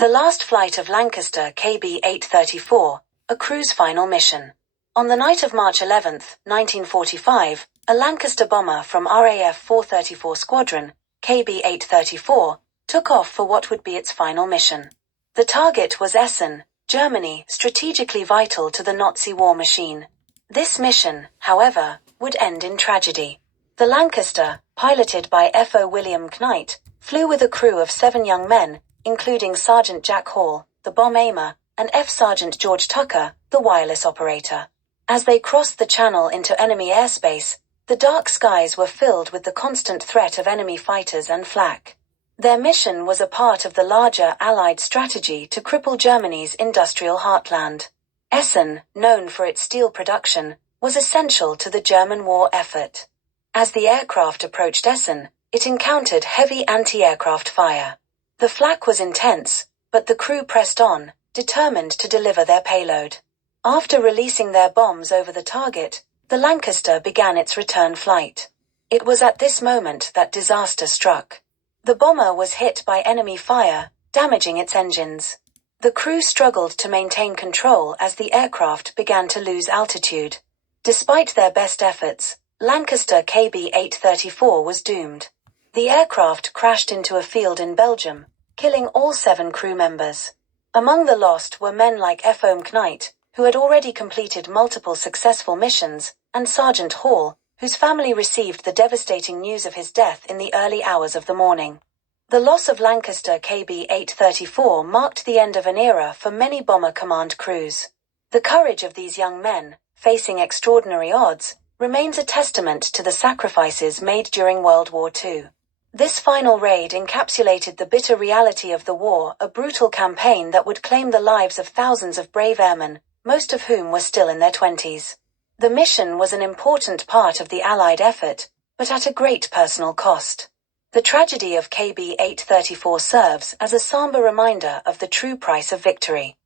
The last flight of Lancaster KB834, a crew's final mission. On the night of March 11, 1945, a Lancaster bomber from RAF 434 Squadron, KB834, took off for what would be its final mission. The target was Essen, Germany, strategically vital to the Nazi war machine. This mission, however, would end in tragedy. The Lancaster, piloted by F.O. William Knight, flew with a crew of 7 young men, including Sergeant Jack Hall, the bomb aimer, and F. Sergeant George Tucker, the wireless operator. As they crossed the channel into enemy airspace, the dark skies were filled with the constant threat of enemy fighters and flak. Their mission was a part of the larger Allied strategy to cripple Germany's industrial heartland. Essen, known for its steel production, was essential to the German war effort. As the aircraft approached Essen, it encountered heavy anti-aircraft fire. The flak was intense, but the crew pressed on, determined to deliver their payload. After releasing their bombs over the target, the Lancaster began its return flight. It was at this moment that disaster struck. The bomber was hit by enemy fire, damaging its engines. The crew struggled to maintain control as the aircraft began to lose altitude. Despite their best efforts, Lancaster KB834 was doomed. The aircraft crashed into a field in Belgium, killing all 7 crew members. Among the lost were men like F.O. Knight, who had already completed multiple successful missions, and Sergeant Hall, whose family received the devastating news of his death in the early hours of the morning. The loss of Lancaster KB834 marked the end of an era for many bomber command crews. The courage of these young men, facing extraordinary odds, remains a testament to the sacrifices made during World War II. This final raid encapsulated the bitter reality of the war, a brutal campaign that would claim the lives of thousands of brave airmen, most of whom were still in their 20s. The mission was an important part of the Allied effort, but at a great personal cost. The tragedy of KB834 serves as a somber reminder of the true price of victory.